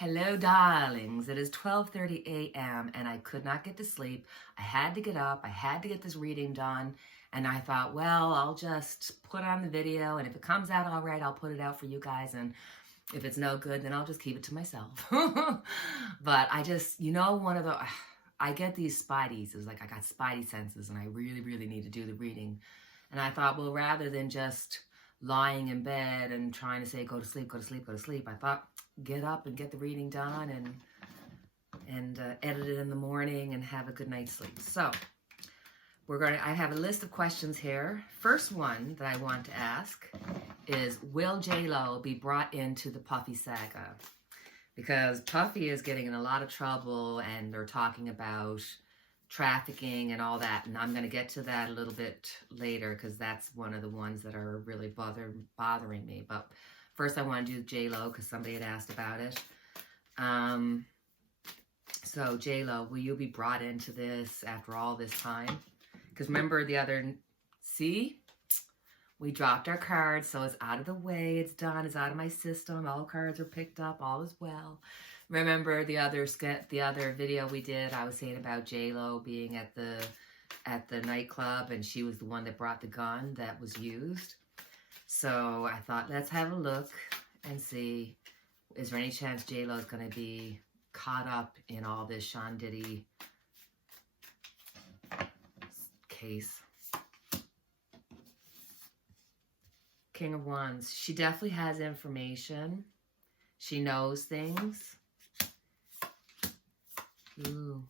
Hello, darlings. It is 12:30 a.m. and I could not get to sleep. I had to get up. I had to get this reading done. And I thought, well, I'll just put on the video. And if it comes out all right, I'll put it out for you guys. And if it's no good, then I'll just keep it to myself. But I just, one of the, I get these spideys. It's like I got spidey senses and I really, really need to do the reading. And I thought, well, rather than just lying in bed and trying to say, go to sleep, go to sleep, go to sleep, I thought, get up and get the reading done and edit it in the morning and have a good night's sleep. So I have a list of questions here. First one that I want to ask is, will J-Lo be brought into the Puffy saga? Because Puffy is getting in a lot of trouble and they're talking about trafficking and all that. And I'm going to get to that a little bit later because that's one of the ones that are really bothering me. But first, I want to do J-Lo because somebody had asked about it. So, J-Lo, will you be brought into this after all this time? Because remember we dropped our cards, so it's out of the way. It's done. It's out of my system. All cards are picked up. All is well. Remember the other video we did? I was saying about J-Lo being at the nightclub, and she was the one that brought the gun that was used. So I thought, let's have a look and see, is there any chance J-Lo is going to be caught up in all this Sean Diddy case? King of Wands. She definitely has information. She knows things. Ooh.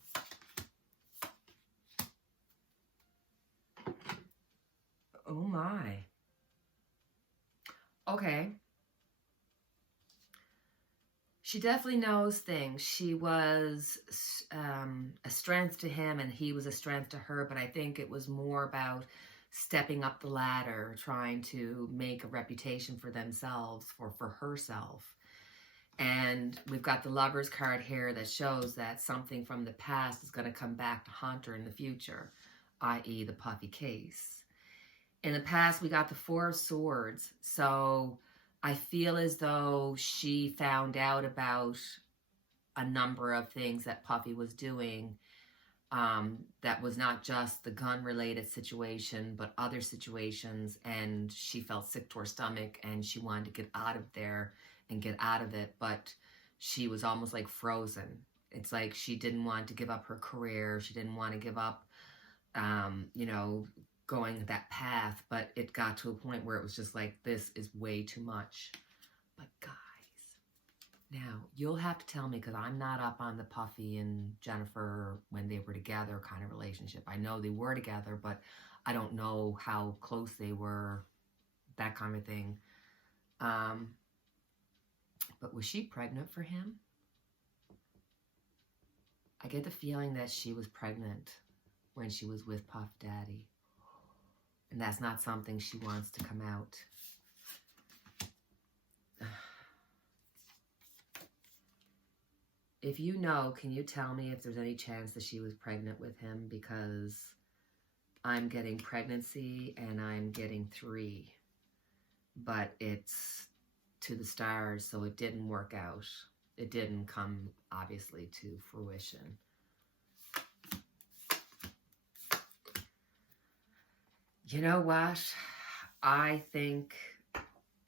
Oh my. Okay. She definitely knows things. She was a strength to him and he was a strength to her, but I think it was more about stepping up the ladder, trying to make a reputation for themselves, for herself. And we've got the Lover's card here that shows that something from the past is going to come back to haunt her in the future, i.e. the Puffy case. In the past, we got the Four of Swords. So I feel as though she found out about a number of things that Puffy was doing that was not just the gun-related situation, but other situations, and she felt sick to her stomach, and she wanted to get out of there and get out of it, but she was almost like frozen. It's like she didn't want to give up her career. She didn't want to give up, going that path, but it got to a point where it was just like, this is way too much. But guys, now you'll have to tell me, because I'm not up on the Puffy and Jennifer when they were together kind of relationship. I know they were together, but I don't know how close they were, that kind of thing. But was she pregnant for him? I get the feeling that she was pregnant when she was with Puff Daddy. And that's not something she wants to come out. If you know, can you tell me if there's any chance that she was pregnant with him? Because I'm getting pregnancy and I'm getting 3. But it's to the stars, so it didn't work out. It didn't come, obviously, to fruition. You know what? I think,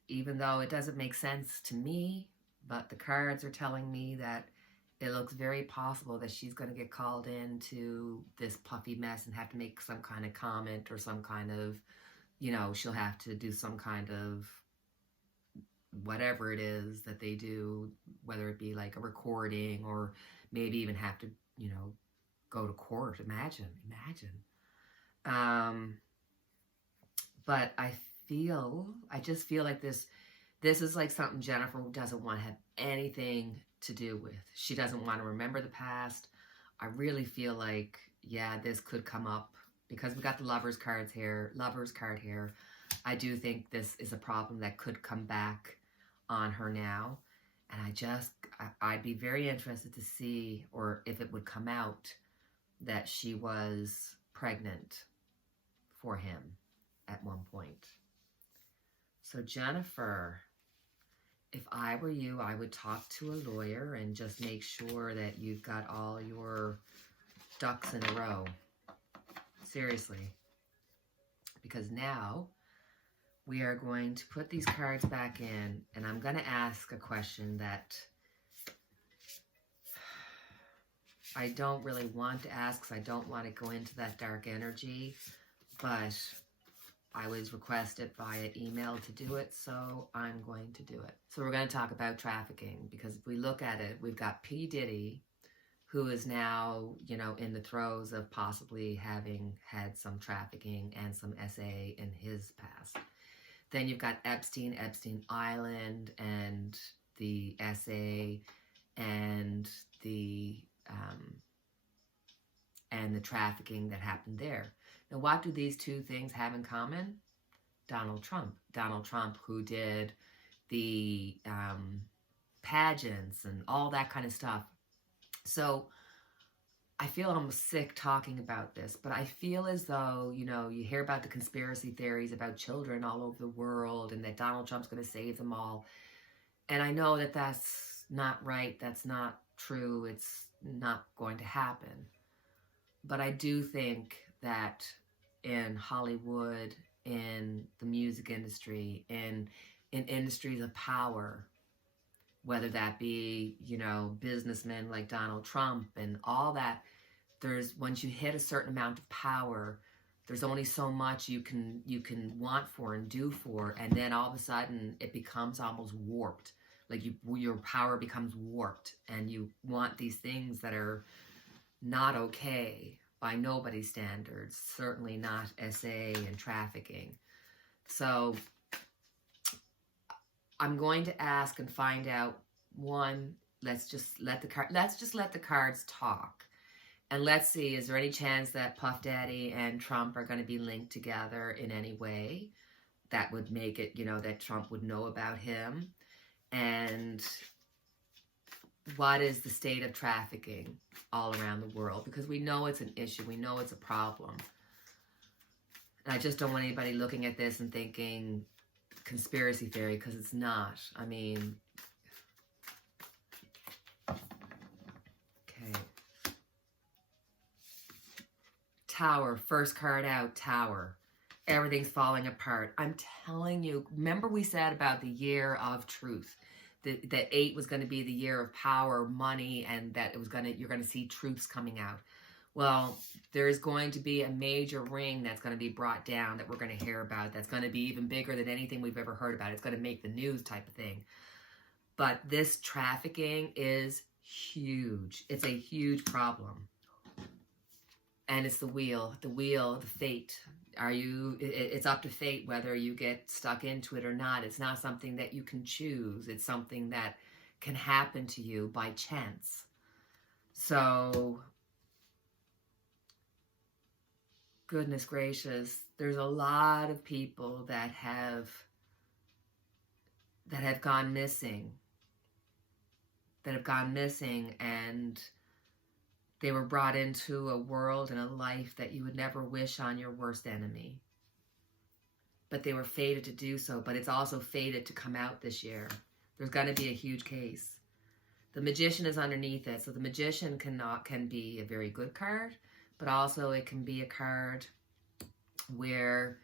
even though it doesn't make sense to me, but the cards are telling me that it looks very possible that she's going to get called into this Puffy mess and have to make some kind of comment or some kind of, she'll have to do some kind of whatever it is that they do, whether it be like a recording or maybe even have to, go to court. Imagine. But I just feel like this is like something Jennifer doesn't want to have anything to do with. She doesn't want to remember the past. I really feel like, yeah, this could come up because we got the Lover's card here. I do think this is a problem that could come back on her now. And I'd be very interested to see, or if it would come out, that she was pregnant for him at one point. So Jennifer, if I were you, I would talk to a lawyer and just make sure that you've got all your ducks in a row. Seriously. Because now we are going to put these cards back in, and I'm going to ask a question that I don't really want to ask because I don't want to go into that dark energy, but I was requested via email to do it, so I'm going to do it. So we're going to talk about trafficking, because if we look at it, we've got P. Diddy, who is now, you know, in the throes of possibly having had some trafficking and some SA in his past. Then you've got Epstein Island, and the SA, and the trafficking that happened there. Now, what do these two things have in common? Donald Trump. Donald Trump, who did the pageants and all that kind of stuff. So I feel almost sick talking about this, but I feel as though, you know, you hear about the conspiracy theories about children all over the world and that Donald Trump's going to save them all. And I know that that's not right. That's not true. It's not going to happen. But I do think that in Hollywood, in the music industry, in industries of power, whether that be, you know, businessmen like Donald Trump and all that, once you hit a certain amount of power, there's only so much you can want for and do for, and then all of a sudden it becomes almost warped. Like your power becomes warped, and you want these things that are not okay by nobody's standards, certainly not SA and trafficking. So I'm going to ask and find out. One, let's just let the cards talk, and let's see, is there any chance that Puff Daddy and Trump are going to be linked together in any way that would make it, you know, that Trump would know about him? And what is the state of trafficking all around the world? Because we know it's an issue. We know it's a problem. And I just don't want anybody looking at this and thinking conspiracy theory, because it's not. I mean, okay. Tower, first card out, Tower. Everything's falling apart. I'm telling you, remember we said about the year of truth. That 8 was going to be the year of power, money, and that you're going to see truths coming out. Well, there's going to be a major ring that's going to be brought down that we're going to hear about. That's going to be even bigger than anything we've ever heard about. It's going to make the news type of thing. But this trafficking is huge. It's a huge problem. And it's the wheel, the fate. It's up to fate whether you get stuck into it or not. It's not something that you can choose. It's something that can happen to you by chance. So, goodness gracious, there's a lot of people that have gone missing. And they were brought into a world and a life that you would never wish on your worst enemy. But they were fated to do so, but it's also fated to come out this year. There's going to be a huge case. The Magician is underneath it, so the Magician can be a very good card, but also it can be a card where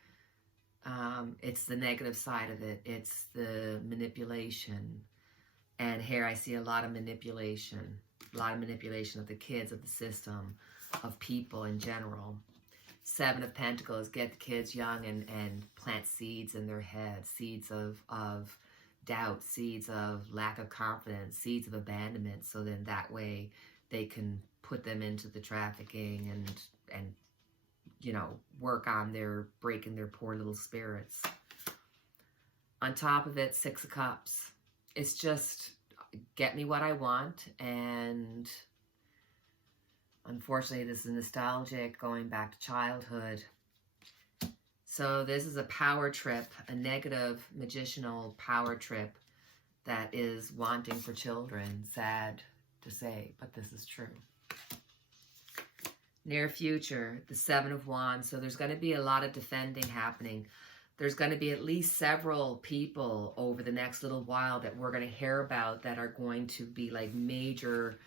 it's the negative side of it. It's the manipulation. And here I see a lot of manipulation. A lot of manipulation of the kids, of the system, of people in general. 7 of Pentacles, get the kids young and plant seeds in their head. Seeds of doubt, seeds of lack of confidence, seeds of abandonment. So then that way they can put them into the trafficking and you know, work on breaking their poor little spirits. On top of it, 6 of Cups. It's just, get me what I want, and unfortunately this is nostalgic, going back to childhood. So this is a power trip, a negative magicianal power trip that is wanting for children. Sad to say, but this is true. Near future, the 7 of Wands. So there's going to be a lot of defending happening. there's going to be at least several people over the next little while that we're going to hear about that are going to be like major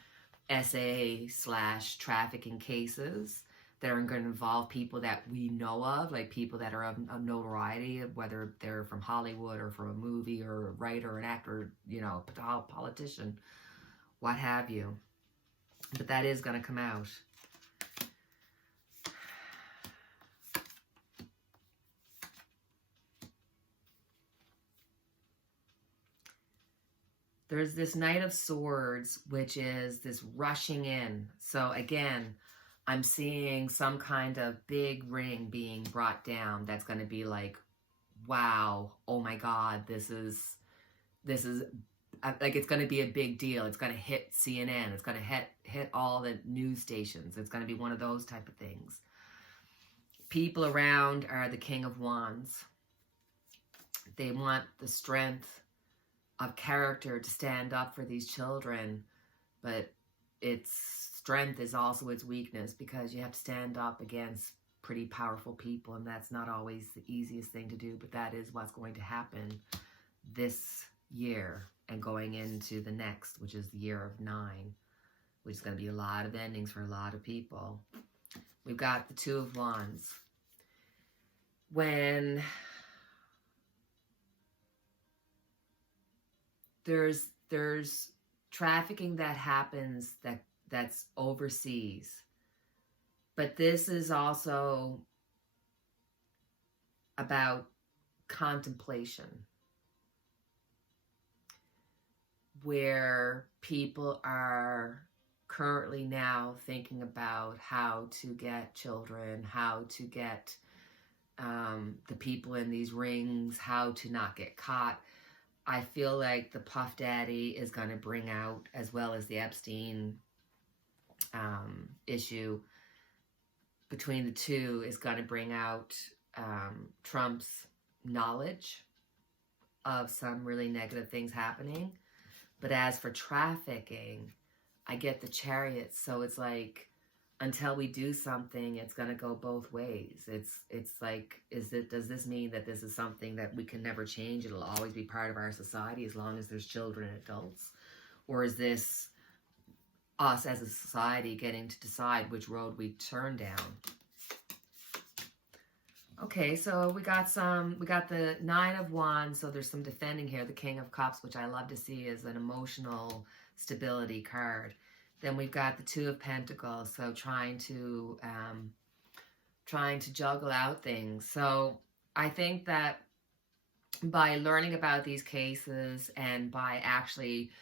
SA/trafficking cases that are going to involve people that we know of, like people that are of notoriety, whether they're from Hollywood or from a movie or a writer, an actor, you know, a politician, what have you. But that is going to come out. There's this Knight of Swords, which is this rushing in. So again, I'm seeing some kind of big ring being brought down that's going to be like, wow, oh my God, this is like, it's going to be a big deal. It's going to hit CNN. It's going to hit all the news stations. It's going to be one of those type of things. People around are the King of Wands. They want the strength of character to stand up for these children, but its strength is also its weakness, because you have to stand up against pretty powerful people, and that's not always the easiest thing to do, but that is what's going to happen this year and going into the next, which is the year of 9, which is going to be a lot of endings for a lot of people. We've got the Two of Wands. When there's trafficking that happens that's overseas, but this is also about contemplation, where people are currently now thinking about how to get children, how to get the people in these rings, how to not get caught. I feel like the Puff Daddy is going to bring out, as well as the Epstein issue between the two, is going to bring out Trump's knowledge of some really negative things happening. But as for trafficking, I get the Chariot, so it's like, until we do something, it's going to go both ways. It's like, does this mean that this is something that we can never change? It'll always be part of our society as long as there's children and adults? Or is this us as a society getting to decide which road we turn down? Okay, so we got the Nine of Wands, so there's some defending here. The King of Cups, which I love to see as an emotional stability card. Then we've got the Two of Pentacles, so trying to juggle out things. So I think that by learning about these cases and by actually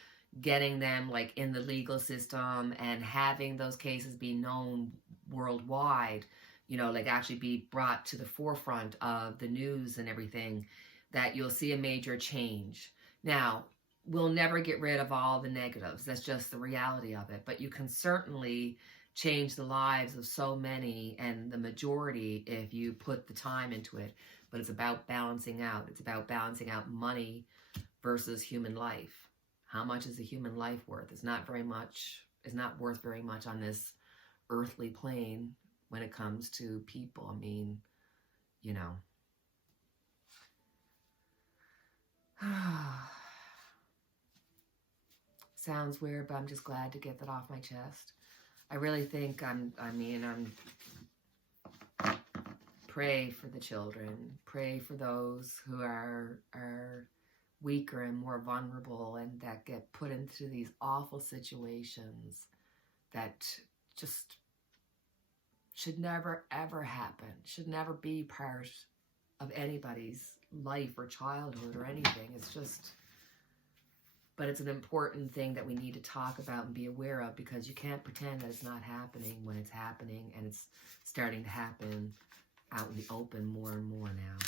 getting them like in the legal system and having those cases be known worldwide, you know, like actually be brought to the forefront of the news and everything, that you'll see a major change. Now, we'll never get rid of all the negatives. That's just the reality of it. But you can certainly change the lives of so many, and the majority, if you put the time into it. But it's about balancing out. It's about balancing out money versus human life. How much is a human life worth? It's not very much. It's not worth very much on this earthly plane when it comes to people. I mean, you know. Sounds weird, but I'm just glad to get that off my chest. I really think I'm pray for the children. Pray for those who are weaker and more vulnerable, and that get put into these awful situations that just should never ever happen. Should never be part of anybody's life or childhood or anything. It's just... But it's an important thing that we need to talk about and be aware of, because you can't pretend that it's not happening when it's happening, and it's starting to happen out in the open more and more now.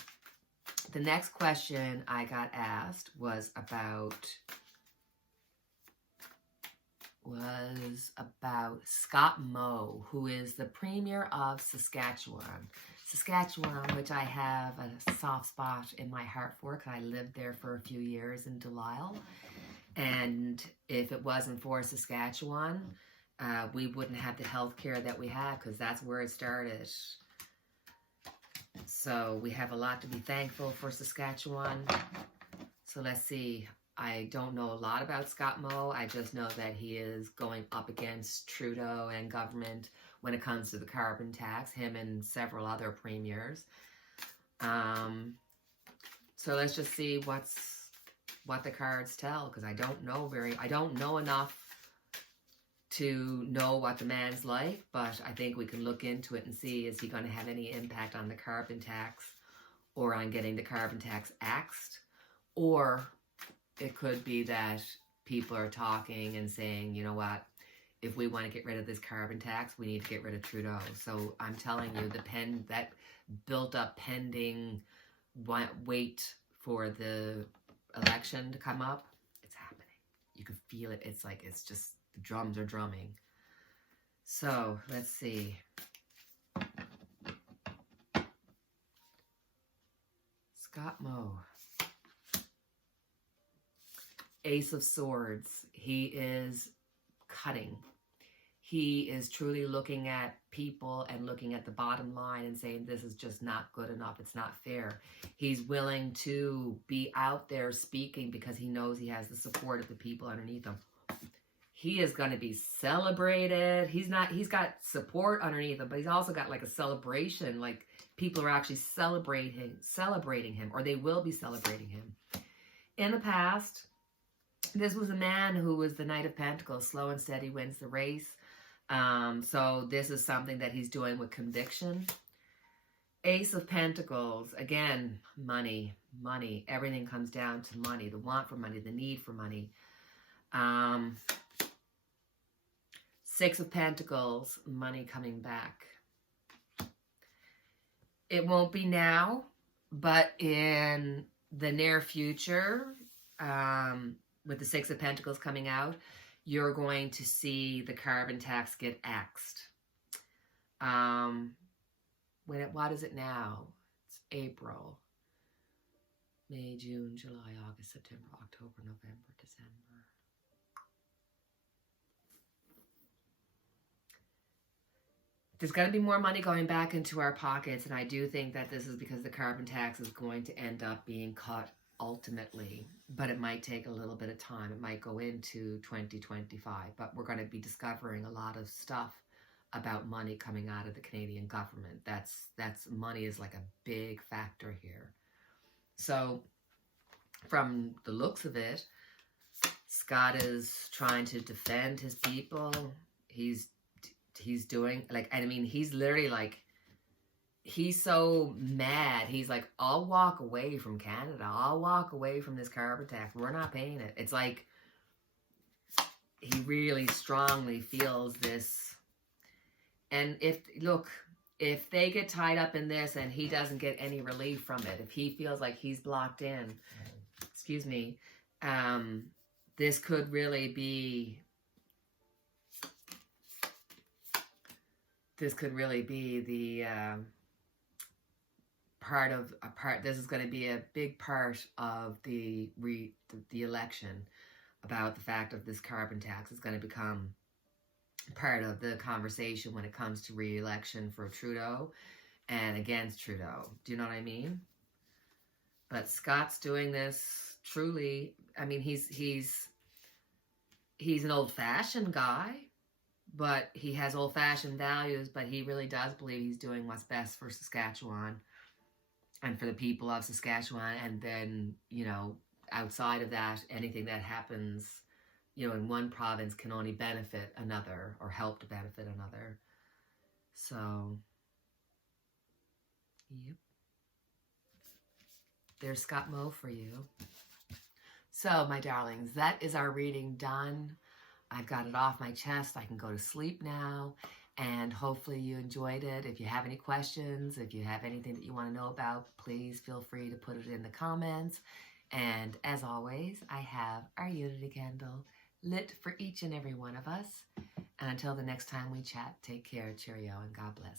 The next question I got asked was about Scott Moe, who is the Premier of Saskatchewan. Saskatchewan, which I have a soft spot in my heart for, because I lived there for a few years in Delisle. And if it wasn't for Saskatchewan, we wouldn't have the health care that we have, because that's where it started. So we have a lot to be thankful for Saskatchewan. So let's see. I don't know a lot about Scott Moe. I just know that he is going up against Trudeau and government when it comes to the carbon tax, him and several other premiers. So let's just see what the cards tell, because I don't know enough to know what the man's like, but I think we can look into it and see, is he going to have any impact on the carbon tax or on getting the carbon tax axed? Or it could be that people are talking and saying, you know what, if we want to get rid of this carbon tax, we need to get rid of Trudeau. So I'm telling you, that built up pending wait for the election to come up, it's happening. You can feel it. It's like, it's just, the drums are drumming. So let's see. Scott Moe. Ace of Swords. He is cutting. He is truly looking at people and looking at the bottom line and saying, this is just not good enough. It's not fair. He's willing to be out there speaking because he knows he has the support of the people underneath him. He is going to be celebrated. He's got support underneath him, but he's also got like a celebration. Like, people are actually celebrating him, or they will be celebrating him. In the past, this was a man who was the Knight of Pentacles. Slow and steady wins the race. So this is something that he's doing with conviction. Ace of Pentacles, again, money. Everything comes down to money. The want for money, the need for money. Six of Pentacles, money coming back. It won't be now, but in the near future, with the Six of Pentacles coming out, you're going to see the carbon tax get axed. What is it now? It's April, May, June, July, August, September, October, November, December. There's going to be more money going back into our pockets, and I do think that this is because the carbon tax is going to end up being cut ultimately, but it might take a little bit of time. It might go into 2025, but we're going to be discovering a lot of stuff about money coming out of the Canadian government. That's money is like a big factor here. So from the looks of it, Scott is trying to defend his people. He's doing, like, I mean, he's literally like, he's so mad. He's like, I'll walk away from Canada. I'll walk away from this carbon tax. We're not paying it. It's like, he really strongly feels this. And if they get tied up in this and he doesn't get any relief from it, if he feels like he's blocked in, excuse me, this could really be, the this is going to be a big part of the election, about the fact of this carbon tax is going to become part of the conversation when it comes to re-election for Trudeau and against Trudeau. Do you know what I mean? But Scott's doing this truly. I mean, he's an old-fashioned guy, but he has old-fashioned values, but he really does believe he's doing what's best for Saskatchewan and for the people of Saskatchewan. And then, you know, outside of that, anything that happens, you know, in one province can only benefit another or help to benefit another. So, yep. There's Scott Moe for you. So, my darlings, that is our reading done. I've got it off my chest. I can go to sleep now, and hopefully you enjoyed it. If you have any questions, if you have anything that you want to know about, please feel free to put it in the comments. And as always, I have our unity candle lit for each and every one of us. And until the next time we chat, take care, cheerio, and God bless.